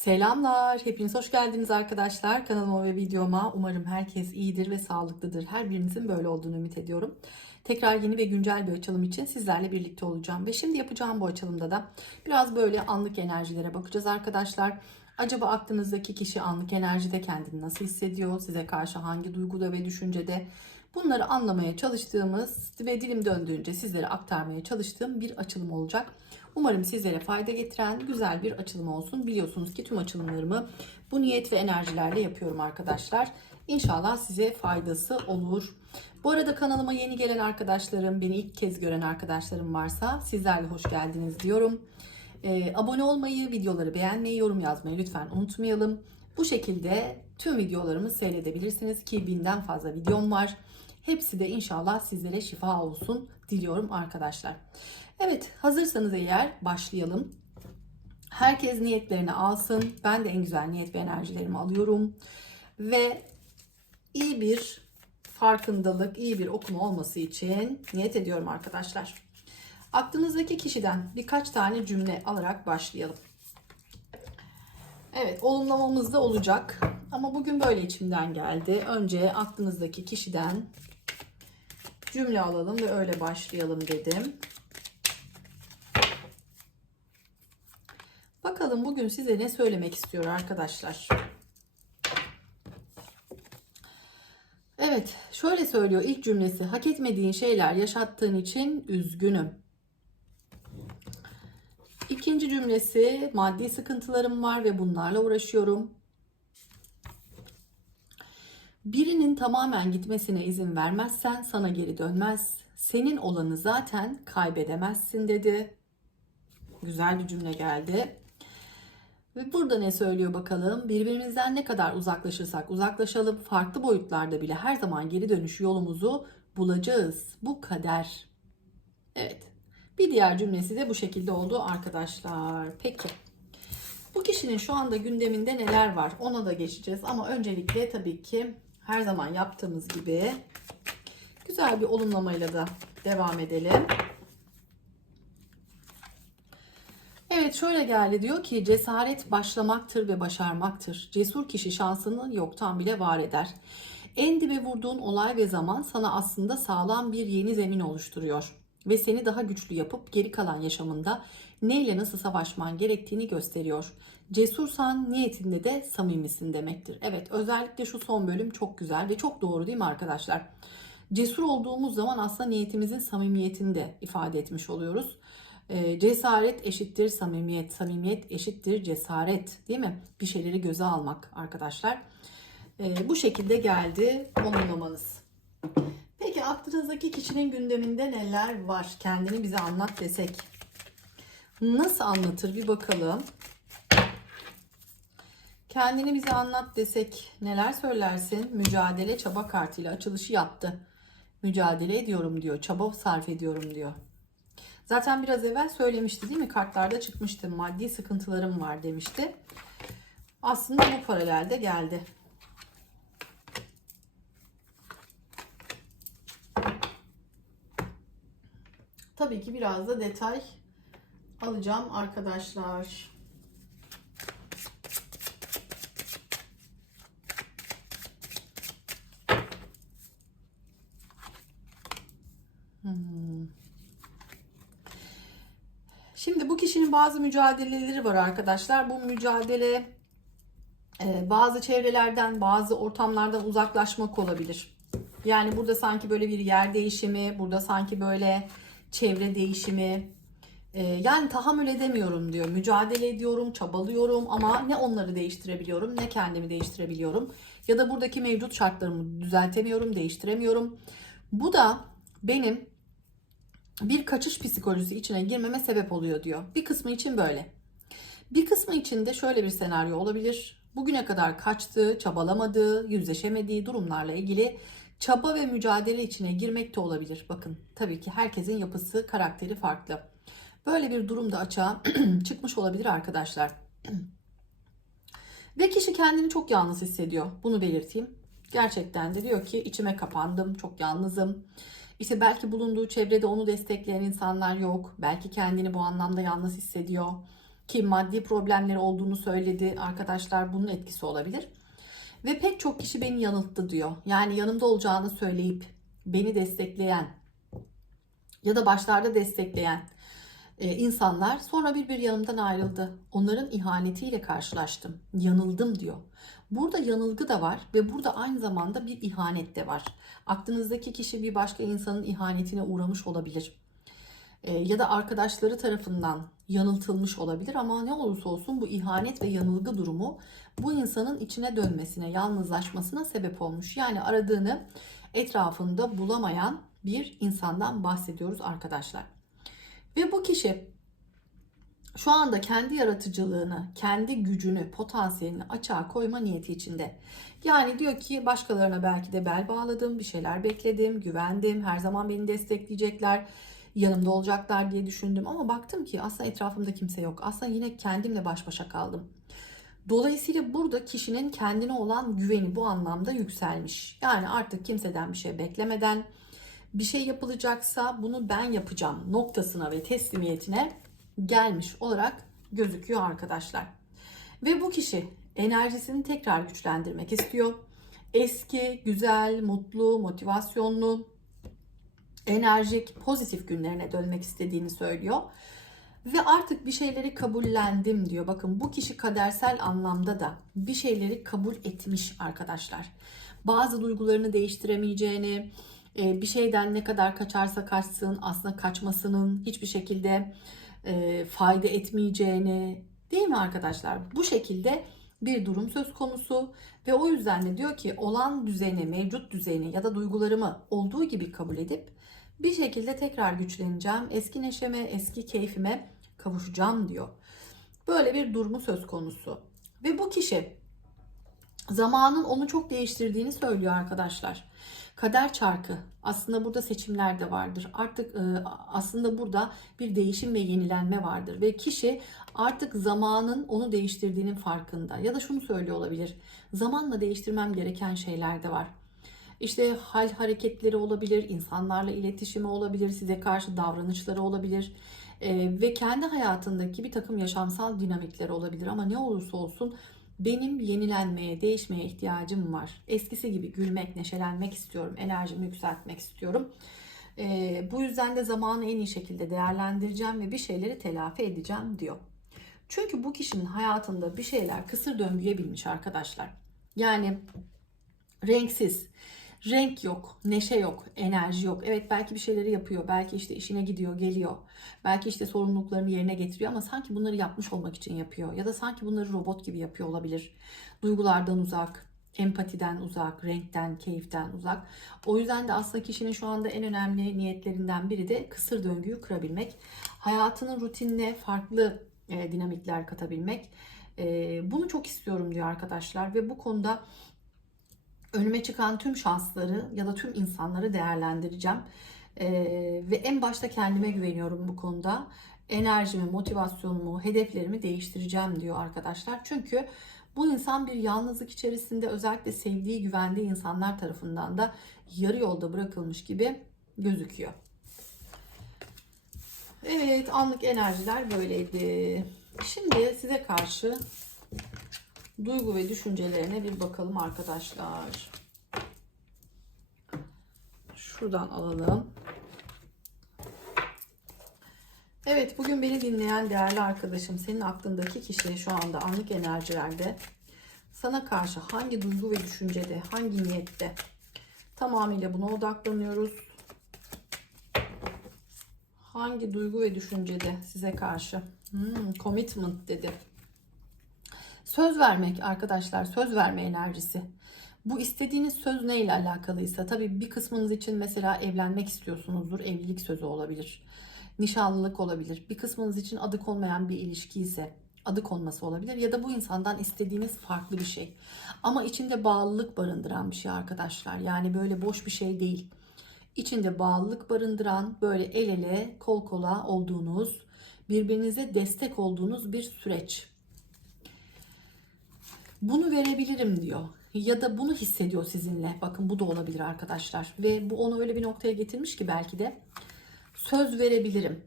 Selamlar, hepiniz hoş geldiniz arkadaşlar kanalıma ve videoma. Umarım herkes iyidir ve sağlıklıdır. Her birinizin böyle olduğunu ümit ediyorum. Tekrar yeni ve güncel bir açılım için sizlerle birlikte olacağım. Ve şimdi yapacağım bu açılımda da biraz böyle anlık enerjilere bakacağız arkadaşlar. Acaba aklınızdaki kişi anlık enerjide kendini nasıl hissediyor? Size karşı hangi duyguda ve düşüncede? Bunları anlamaya çalıştığımız ve dilim döndüğünce sizlere aktarmaya çalıştığım bir açılım olacak. Umarım sizlere fayda getiren güzel bir açılım olsun. Biliyorsunuz ki tüm açılımlarımı bu niyet ve enerjilerle yapıyorum arkadaşlar. İnşallah size faydası olur. Bu arada kanalıma yeni gelen arkadaşlarım, beni ilk kez gören arkadaşlarım varsa sizlerle hoş geldiniz diyorum. Ee, abone olmayı, videoları beğenmeyi, yorum yazmayı lütfen unutmayalım. Bu şekilde tüm videolarımı seyredebilirsiniz ki binden fazla videom var. Hepsi de inşallah sizlere şifa olsun diliyorum arkadaşlar. Evet hazırsanız eğer başlayalım. Herkes niyetlerini alsın. Ben de en güzel niyet ve enerjilerimi alıyorum. Ve iyi bir farkındalık, iyi bir okuma olması için niyet ediyorum arkadaşlar. Aklınızdaki kişiden birkaç tane cümle alarak başlayalım. Evet, olumlamamız da olacak. Ama bugün böyle içimden geldi. Önce aklınızdaki kişiden cümle alalım ve öyle başlayalım dedim. Bakalım bugün size ne söylemek istiyor arkadaşlar. Evet, şöyle söylüyor ilk cümlesi. Hak etmediğin şeyler yaşattığın için üzgünüm. İkinci cümlesi maddi sıkıntılarım var ve bunlarla uğraşıyorum. Birinin tamamen gitmesine izin vermezsen sana geri dönmez. Senin olanı zaten kaybedemezsin dedi. Güzel bir cümle geldi. Ve burada ne söylüyor bakalım? Birbirimizden ne kadar uzaklaşırsak uzaklaşalım farklı boyutlarda bile her zaman geri dönüş yolumuzu bulacağız. Bu kader. Evet. Bir diğer cümlesi de bu şekilde oldu arkadaşlar. Peki. Bu kişinin şu anda gündeminde neler var? Ona da geçeceğiz ama öncelikle tabii ki her zaman yaptığımız gibi güzel bir olumlamayla da devam edelim. Evet şöyle geldi diyor ki cesaret başlamaktır ve başarmaktır. Cesur kişi şansını yoktan bile var eder. En dibe vurduğun olay ve zaman sana aslında sağlam bir yeni zemin oluşturuyor. Ve seni daha güçlü yapıp geri kalan yaşamında neyle nasıl savaşman gerektiğini gösteriyor. Cesursan niyetinde de samimisin demektir. Evet özellikle şu son bölüm çok güzel ve çok doğru değil mi arkadaşlar? Cesur olduğumuz zaman aslında niyetimizin samimiyetini de ifade etmiş oluyoruz. E, cesaret eşittir samimiyet, samimiyet eşittir cesaret değil mi? Bir şeyleri göze almak arkadaşlar. E, bu şekilde geldi olumlamanız. Peki aklınızdaki kişinin gündeminde neler var? Kendini bize anlat desek. Nasıl anlatır bir bakalım. Kendini bize anlat desek neler söylersin? Mücadele çaba kartıyla açılışı yaptı. Mücadele ediyorum diyor. Çaba sarf ediyorum diyor. Zaten biraz evvel söylemişti değil mi? Kartlarda çıkmıştı. Maddi sıkıntılarım var demişti. Aslında bu paralelde geldi. Tabii ki biraz da detay alacağım arkadaşlar. Hmm. Şimdi bu kişinin bazı mücadeleleri var arkadaşlar. Bu mücadele e, bazı çevrelerden, bazı ortamlardan uzaklaşmak olabilir. Yani burada sanki böyle bir yer değişimi, burada sanki böyle çevre değişimi. E, yani tahammül edemiyorum diyor. Mücadele ediyorum, çabalıyorum ama ne onları değiştirebiliyorum ne kendimi değiştirebiliyorum. Ya da buradaki mevcut şartlarımı düzeltemiyorum, değiştiremiyorum. Bu da benim bir kaçış psikolojisi içine girmeme sebep oluyor diyor. Bir kısmı için böyle. Bir kısmı için de şöyle bir senaryo olabilir. Bugüne kadar kaçtığı, çabalamadığı, yüzleşemediği durumlarla ilgili çaba ve mücadele içine girmek de olabilir. Bakın tabii ki herkesin yapısı, karakteri farklı. Böyle bir durumda açığa çıkmış olabilir arkadaşlar. ve kişi kendini çok yalnız hissediyor. Bunu belirteyim. Gerçekten de diyor ki içime kapandım, çok yalnızım. İşte belki bulunduğu çevrede onu destekleyen insanlar yok. Belki kendini bu anlamda yalnız hissediyor. Ki maddi problemleri olduğunu söyledi arkadaşlar bunun etkisi olabilir. Ve pek çok kişi beni yanılttı diyor. Yani yanımda olacağını söyleyip beni destekleyen ya da başlarda destekleyen e, insanlar sonra bir bir yanımdan ayrıldı. Onların ihanetiyle karşılaştım. Yanıldım diyor. Burada yanılgı da var ve burada aynı zamanda bir ihanet de var. Aklınızdaki kişi bir başka insanın ihanetine uğramış olabilir. E, ya da arkadaşları tarafından yanıltılmış olabilir ama ne olursa olsun bu ihanet ve yanılgı durumu bu insanın içine dönmesine, yalnızlaşmasına sebep olmuş. Yani aradığını etrafında bulamayan bir insandan bahsediyoruz arkadaşlar. Ve bu kişi şu anda kendi yaratıcılığını, kendi gücünü, potansiyelini açığa koyma niyeti içinde. Yani diyor ki başkalarına belki de bel bağladım, bir şeyler bekledim, güvendim, her zaman beni destekleyecekler, yanımda olacaklar diye düşündüm. Ama baktım ki aslında etrafımda kimse yok. Aslında yine kendimle baş başa kaldım. Dolayısıyla burada kişinin kendine olan güveni bu anlamda yükselmiş. Yani artık kimseden bir şey beklemeden bir şey yapılacaksa bunu ben yapacağım noktasına ve teslimiyetine gelmiş olarak gözüküyor arkadaşlar. Ve bu kişi enerjisini tekrar güçlendirmek istiyor. Eski, güzel, mutlu, motivasyonlu, enerjik, pozitif günlerine dönmek istediğini söylüyor. Ve artık bir şeyleri kabullendim diyor. Bakın bu kişi kadersel anlamda da bir şeyleri kabul etmiş arkadaşlar. Bazı duygularını değiştiremeyeceğini, bir şeyden ne kadar kaçarsa kaçsın aslında kaçmasının hiçbir şekilde e, fayda etmeyeceğini değil mi arkadaşlar? Bu şekilde bir durum söz konusu ve o yüzden de diyor ki olan düzeni, mevcut düzeni ya da duygularımı olduğu gibi kabul edip bir şekilde tekrar güçleneceğim. Eski neşeme, eski keyfime kavuşacağım diyor. Böyle bir durumu söz konusu. Ve bu kişi zamanın onu çok değiştirdiğini söylüyor arkadaşlar. Kader çarkı aslında burada seçimler de vardır. Artık e, aslında burada bir değişim ve yenilenme vardır ve kişi artık zamanın onu değiştirdiğinin farkında. Ya da şunu söylüyor olabilir. Zamanla değiştirmem gereken şeyler de var. İşte hal hareketleri olabilir, insanlarla iletişimi olabilir, size karşı davranışları olabilir. E, ve kendi hayatındaki bir takım yaşamsal dinamikleri olabilir ama ne olursa olsun benim yenilenmeye, değişmeye ihtiyacım var. Eskisi gibi gülmek, neşelenmek istiyorum, enerjimi yükseltmek istiyorum. E, bu yüzden de zamanı en iyi şekilde değerlendireceğim ve bir şeyleri telafi edeceğim diyor. Çünkü bu kişinin hayatında bir şeyler kısır döngüye binmiş arkadaşlar. Yani renksiz, renk yok, neşe yok, enerji yok. Evet belki bir şeyleri yapıyor, belki işte işine gidiyor, geliyor. Belki işte sorumluluklarını yerine getiriyor ama sanki bunları yapmış olmak için yapıyor. Ya da sanki bunları robot gibi yapıyor olabilir. Duygulardan uzak, empatiden uzak, renkten, keyiften uzak. O yüzden de aslında kişinin şu anda en önemli niyetlerinden biri de kısır döngüyü kırabilmek. Hayatının rutinine farklı e, dinamikler katabilmek. E, bunu çok istiyorum diyor arkadaşlar ve bu konuda önüme çıkan tüm şansları ya da tüm insanları değerlendireceğim. Ee, ve en başta kendime güveniyorum bu konuda. Enerjimi, motivasyonumu, hedeflerimi değiştireceğim diyor arkadaşlar. Çünkü bu insan bir yalnızlık içerisinde özellikle sevdiği, güvendiği insanlar tarafından da yarı yolda bırakılmış gibi gözüküyor. Evet, anlık enerjiler böyleydi. Şimdi size karşı duygu ve düşüncelerine bir bakalım arkadaşlar. Şuradan alalım. Evet bugün beni dinleyen değerli arkadaşım senin aklındaki kişi şu anda anlık enerjilerde sana karşı hangi duygu ve düşüncede, hangi niyette tamamıyla buna odaklanıyoruz. Hangi duygu ve düşüncede size karşı? Hmm, commitment dedi. Söz vermek arkadaşlar, söz verme enerjisi. Bu istediğiniz söz neyle alakalıysa tabii bir kısmınız için mesela evlenmek istiyorsunuzdur. Evlilik sözü olabilir. Nişanlılık olabilir. Bir kısmınız için adı konmayan bir ilişki ise adı konması olabilir ya da bu insandan istediğiniz farklı bir şey. Ama içinde bağlılık barındıran bir şey arkadaşlar. Yani böyle boş bir şey değil. İçinde bağlılık barındıran, böyle el ele, kol kola olduğunuz, birbirinize destek olduğunuz bir süreç. Bunu verebilirim diyor. Ya da bunu hissediyor sizinle. Bakın bu da olabilir arkadaşlar. Ve bu onu öyle bir noktaya getirmiş ki belki de söz verebilirim.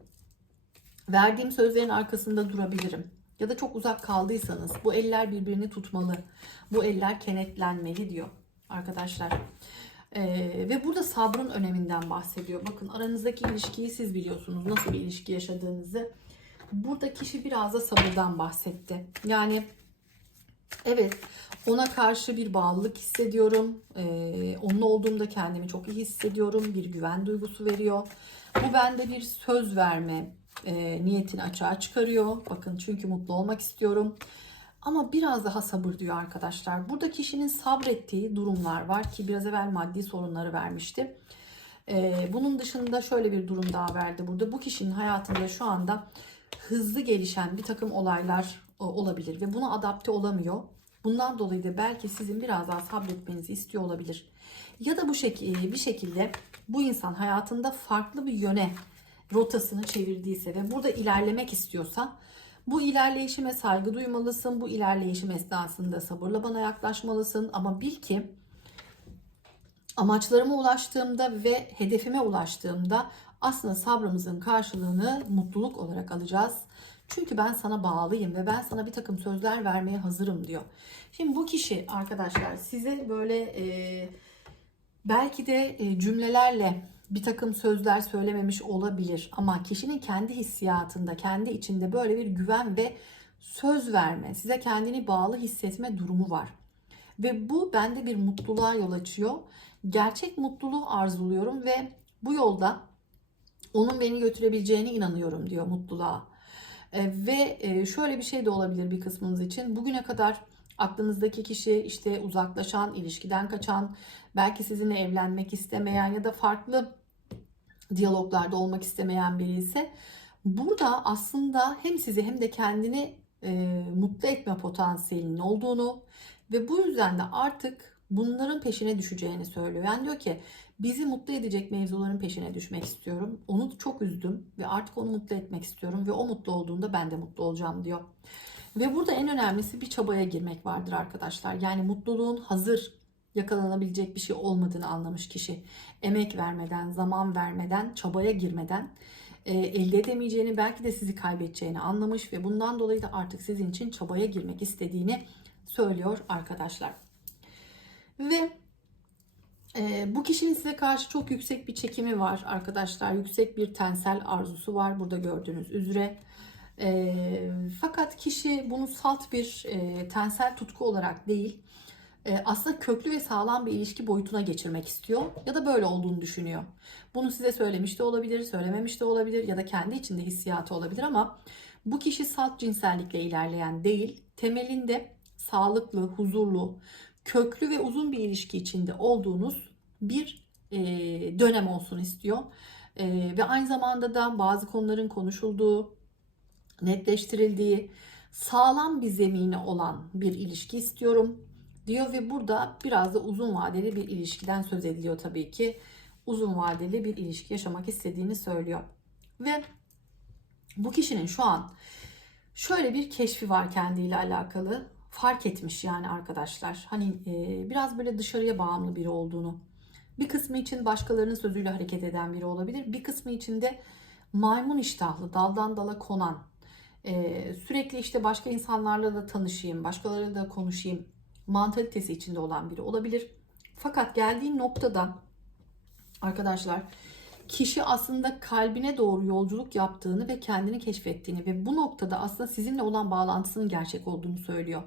Verdiğim sözlerin arkasında durabilirim. ya da çok uzak kaldıysanız bu eller birbirini tutmalı. Bu eller kenetlenmeli diyor arkadaşlar. Ee, ve burada sabrın öneminden bahsediyor. Bakın aranızdaki ilişkiyi siz biliyorsunuz. Nasıl bir ilişki yaşadığınızı. Burada kişi biraz da sabırdan bahsetti. Yani evet ona karşı bir bağlılık hissediyorum. Ee, onunla olduğumda kendimi çok iyi hissediyorum. Bir güven duygusu veriyor. Bu bende bir söz verme e, niyetini açığa çıkarıyor. Bakın çünkü mutlu olmak istiyorum. Ama biraz daha sabır diyor arkadaşlar. Burada kişinin sabrettiği durumlar var ki biraz evvel maddi sorunları vermişti. Ee, bunun dışında şöyle bir durum daha verdi burada. Bu kişinin hayatında şu anda hızlı gelişen bir takım olaylar olabilir ve buna adapte olamıyor. Bundan dolayı da belki sizin biraz daha sabretmenizi istiyor olabilir. Ya da bu şekilde bir şekilde bu insan hayatında farklı bir yöne rotasını çevirdiyse ve burada ilerlemek istiyorsa bu ilerleyişime saygı duymalısın. Bu ilerleyişim esnasında sabırla bana yaklaşmalısın. Ama bil ki amaçlarıma ulaştığımda ve hedefime ulaştığımda aslında sabrımızın karşılığını mutluluk olarak alacağız. Çünkü ben sana bağlıyım ve ben sana bir takım sözler vermeye hazırım diyor. Şimdi bu kişi arkadaşlar size böyle e, belki de e, cümlelerle bir takım sözler söylememiş olabilir ama kişinin kendi hissiyatında, kendi içinde böyle bir güven ve söz verme, size kendini bağlı hissetme durumu var. Ve bu bende bir mutluluğa yol açıyor. Gerçek mutluluğu arzuluyorum ve bu yolda onun beni götürebileceğine inanıyorum diyor mutluluğa. E, ve e, şöyle bir şey de olabilir bir kısmınız için. Bugüne kadar aklınızdaki kişi işte uzaklaşan, ilişkiden kaçan, belki sizinle evlenmek istemeyen ya da farklı diyaloglarda olmak istemeyen biri ise burada aslında hem sizi hem de kendini e, mutlu etme potansiyelinin olduğunu ve bu yüzden de artık bunların peşine düşeceğini söylüyor. Yani diyor ki bizi mutlu edecek mevzuların peşine düşmek istiyorum. Onu çok üzdüm ve artık onu mutlu etmek istiyorum ve o mutlu olduğunda ben de mutlu olacağım diyor. Ve burada en önemlisi bir çabaya girmek vardır arkadaşlar. Yani mutluluğun hazır yakalanabilecek bir şey olmadığını anlamış kişi. Emek vermeden, zaman vermeden, çabaya girmeden e, elde edemeyeceğini, belki de sizi kaybedeceğini anlamış ve bundan dolayı da artık sizin için çabaya girmek istediğini söylüyor arkadaşlar. Ve e, bu kişinin size karşı çok yüksek bir çekimi var arkadaşlar. Yüksek bir tensel arzusu var burada gördüğünüz üzere. E, fakat kişi bunu salt bir e, tensel tutku olarak değil, e, aslında köklü ve sağlam bir ilişki boyutuna geçirmek istiyor ya da böyle olduğunu düşünüyor. Bunu size söylemiş de olabilir, söylememiş de olabilir ya da kendi içinde hissiyatı olabilir ama bu kişi salt cinsellikle ilerleyen değil, temelinde sağlıklı, huzurlu, köklü ve uzun bir ilişki içinde olduğunuz bir e, dönem olsun istiyor. E, ve aynı zamanda da bazı konuların konuşulduğu, netleştirildiği, sağlam bir zemini olan bir ilişki istiyorum diyor ve burada biraz da uzun vadeli bir ilişkiden söz ediliyor tabii ki. Uzun vadeli bir ilişki yaşamak istediğini söylüyor. Ve bu kişinin şu an şöyle bir keşfi var kendiyle alakalı. Fark etmiş yani arkadaşlar. Hani e, biraz böyle dışarıya bağımlı biri olduğunu. Bir kısmı için başkalarının sözüyle hareket eden biri olabilir. Bir kısmı için de maymun iştahlı, daldan dala konan, e, sürekli işte başka insanlarla da tanışayım, başkalarıyla da konuşayım mantalitesi içinde olan biri olabilir. Fakat geldiği noktada arkadaşlar kişi aslında kalbine doğru yolculuk yaptığını ve kendini keşfettiğini ve bu noktada aslında sizinle olan bağlantısının gerçek olduğunu söylüyor.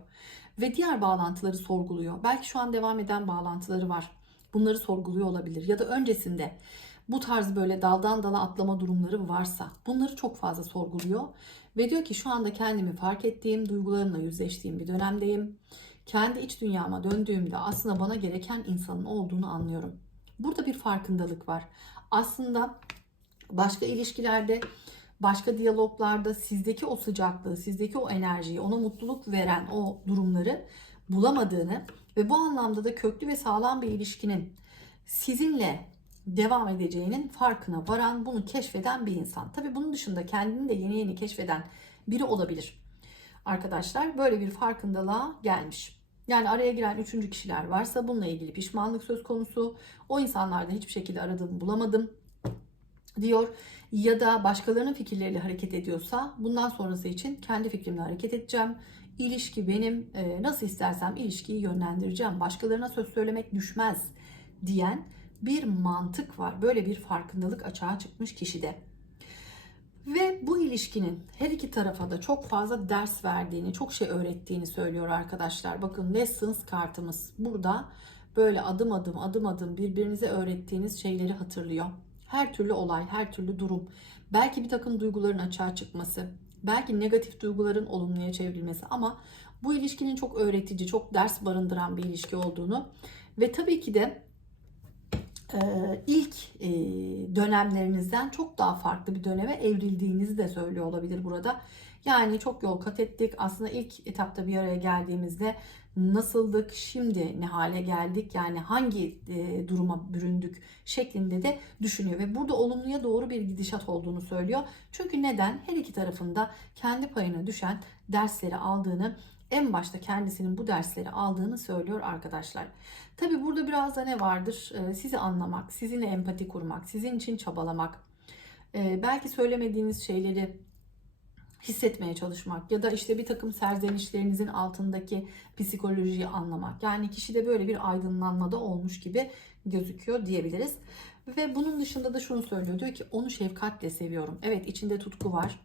Ve diğer bağlantıları sorguluyor. Belki şu an devam eden bağlantıları var. Bunları sorguluyor olabilir. Ya da öncesinde bu tarz böyle daldan dala atlama durumları varsa bunları çok fazla sorguluyor. Ve diyor ki şu anda kendimi fark ettiğim, duygularımla yüzleştiğim bir dönemdeyim kendi iç dünyama döndüğümde aslında bana gereken insanın olduğunu anlıyorum. Burada bir farkındalık var. Aslında başka ilişkilerde, başka diyaloglarda sizdeki o sıcaklığı, sizdeki o enerjiyi, ona mutluluk veren o durumları bulamadığını ve bu anlamda da köklü ve sağlam bir ilişkinin sizinle devam edeceğinin farkına varan, bunu keşfeden bir insan. Tabii bunun dışında kendini de yeni yeni keşfeden biri olabilir. Arkadaşlar böyle bir farkındalığa gelmiş. Yani araya giren üçüncü kişiler varsa bununla ilgili pişmanlık söz konusu. O insanlarda hiçbir şekilde aradığımı bulamadım. diyor ya da başkalarının fikirleriyle hareket ediyorsa bundan sonrası için kendi fikrimle hareket edeceğim. İlişki benim e, nasıl istersem ilişkiyi yönlendireceğim. Başkalarına söz söylemek düşmez diyen bir mantık var. Böyle bir farkındalık açığa çıkmış kişide. Ve bu ilişkinin her iki tarafa da çok fazla ders verdiğini, çok şey öğrettiğini söylüyor arkadaşlar. Bakın lessons kartımız burada böyle adım adım adım adım birbirinize öğrettiğiniz şeyleri hatırlıyor. Her türlü olay, her türlü durum. Belki bir takım duyguların açığa çıkması, belki negatif duyguların olumluya çevrilmesi ama bu ilişkinin çok öğretici, çok ders barındıran bir ilişki olduğunu ve tabii ki de ilk e, dönemlerinizden çok daha farklı bir döneme evrildiğinizi de söylüyor olabilir burada. Yani çok yol kat ettik. Aslında ilk etapta bir araya geldiğimizde nasıldık, şimdi ne hale geldik, yani hangi e, duruma büründük şeklinde de düşünüyor. Ve burada olumluya doğru bir gidişat olduğunu söylüyor. Çünkü neden? Her iki tarafında kendi payına düşen dersleri aldığını, en başta kendisinin bu dersleri aldığını söylüyor arkadaşlar. Tabi burada biraz da ne vardır? Ee, sizi anlamak, sizinle empati kurmak, sizin için çabalamak, ee, belki söylemediğiniz şeyleri hissetmeye çalışmak ya da işte bir takım serzenişlerinizin altındaki psikolojiyi anlamak. Yani kişide böyle bir aydınlanma da olmuş gibi gözüküyor diyebiliriz. Ve bunun dışında da şunu söylüyor. Diyor ki onu şefkatle seviyorum. Evet içinde tutku var.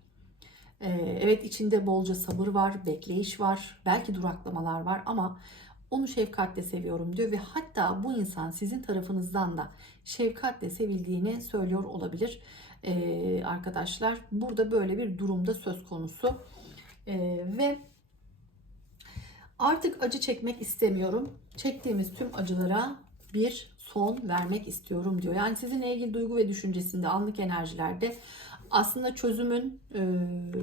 Ee, evet içinde bolca sabır var, bekleyiş var, belki duraklamalar var ama onu şefkatle seviyorum diyor ve hatta bu insan sizin tarafınızdan da şefkatle sevildiğini söylüyor olabilir ee, arkadaşlar. Burada böyle bir durumda söz konusu ee, ve artık acı çekmek istemiyorum. Çektiğimiz tüm acılara bir son vermek istiyorum diyor. Yani sizinle ilgili duygu ve düşüncesinde anlık enerjilerde aslında çözümün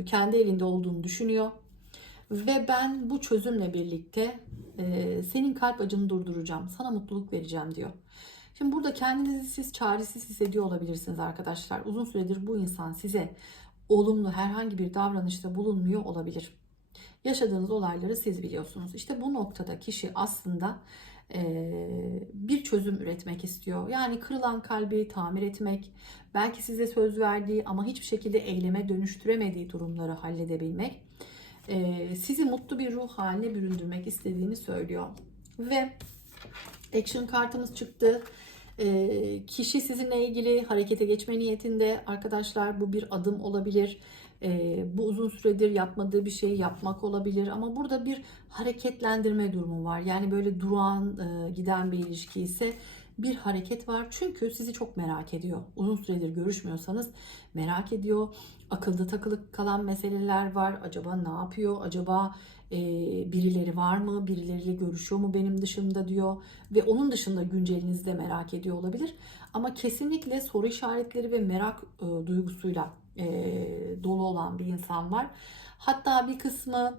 kendi elinde olduğunu düşünüyor. Ve ben bu çözümle birlikte senin kalp acını durduracağım, sana mutluluk vereceğim diyor. Şimdi burada kendinizi siz çaresiz hissediyor olabilirsiniz arkadaşlar. Uzun süredir bu insan size olumlu herhangi bir davranışta bulunmuyor olabilir. Yaşadığınız olayları siz biliyorsunuz. İşte bu noktada kişi aslında bir çözüm üretmek istiyor. Yani kırılan kalbi tamir etmek, belki size söz verdiği ama hiçbir şekilde eyleme dönüştüremediği durumları halledebilmek, sizi mutlu bir ruh haline büründürmek istediğini söylüyor. Ve action kartımız çıktı. Kişi sizinle ilgili harekete geçme niyetinde arkadaşlar bu bir adım olabilir e, bu uzun süredir yapmadığı bir şeyi yapmak olabilir ama burada bir hareketlendirme durumu var. Yani böyle duran e, giden bir ilişki ise bir hareket var. Çünkü sizi çok merak ediyor. Uzun süredir görüşmüyorsanız merak ediyor. Akılda takılıp kalan meseleler var. Acaba ne yapıyor? Acaba e, birileri var mı? Birileriyle görüşüyor mu benim dışımda diyor. Ve onun dışında güncelinizi de merak ediyor olabilir. Ama kesinlikle soru işaretleri ve merak e, duygusuyla e, dolu olan bir insan var. Hatta bir kısmı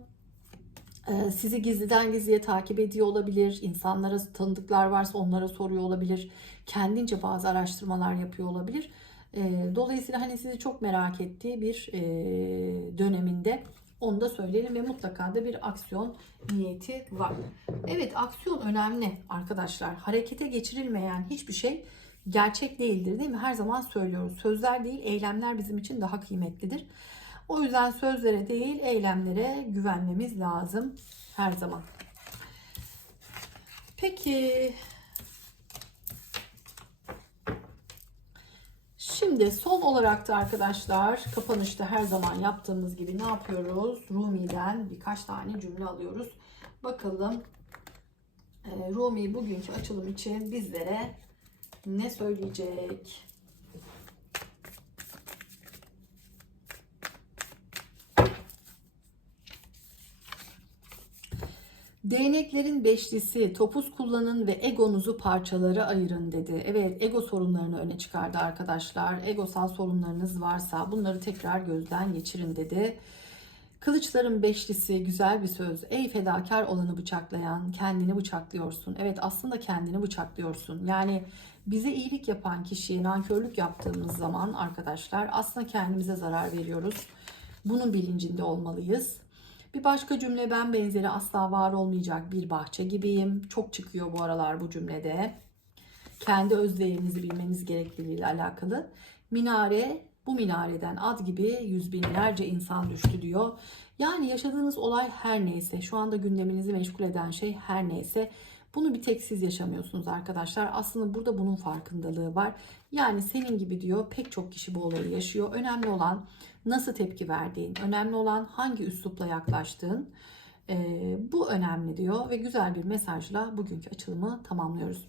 sizi gizliden gizliye takip ediyor olabilir. İnsanlara tanıdıklar varsa onlara soruyor olabilir. Kendince bazı araştırmalar yapıyor olabilir. E, dolayısıyla hani sizi çok merak ettiği bir e, döneminde onu da söyleyelim ve mutlaka da bir aksiyon niyeti var. Evet aksiyon önemli arkadaşlar. Harekete geçirilmeyen hiçbir şey gerçek değildir değil mi? Her zaman söylüyoruz. Sözler değil eylemler bizim için daha kıymetlidir. O yüzden sözlere değil eylemlere güvenmemiz lazım her zaman. Peki Şimdi son olarak da arkadaşlar kapanışta her zaman yaptığımız gibi ne yapıyoruz? Rumi'den birkaç tane cümle alıyoruz. Bakalım e, Rumi bugünkü açılım için bizlere ne söyleyecek? Değneklerin beşlisi, topuz kullanın ve egonuzu parçalara ayırın dedi. Evet, ego sorunlarını öne çıkardı arkadaşlar. Egosal sorunlarınız varsa bunları tekrar gözden geçirin dedi. Kılıçların beşlisi güzel bir söz. Ey fedakar olanı bıçaklayan, kendini bıçaklıyorsun. Evet aslında kendini bıçaklıyorsun. Yani bize iyilik yapan kişiye nankörlük yaptığımız zaman arkadaşlar aslında kendimize zarar veriyoruz. Bunun bilincinde olmalıyız. Bir başka cümle ben benzeri asla var olmayacak bir bahçe gibiyim. Çok çıkıyor bu aralar bu cümlede. Kendi öz değerinizi bilmeniz gerekliliğiyle alakalı. minare bu minareden ad gibi yüz binlerce insan düştü diyor. Yani yaşadığınız olay her neyse, şu anda gündeminizi meşgul eden şey her neyse bunu bir tek siz yaşamıyorsunuz arkadaşlar. Aslında burada bunun farkındalığı var. Yani senin gibi diyor pek çok kişi bu olayı yaşıyor. Önemli olan nasıl tepki verdiğin, önemli olan hangi üslupla yaklaştığın. Ee, bu önemli diyor ve güzel bir mesajla bugünkü açılımı tamamlıyoruz.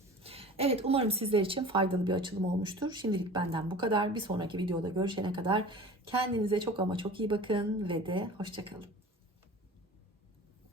Evet umarım sizler için faydalı bir açılım olmuştur. Şimdilik benden bu kadar. Bir sonraki videoda görüşene kadar kendinize çok ama çok iyi bakın ve de hoşçakalın.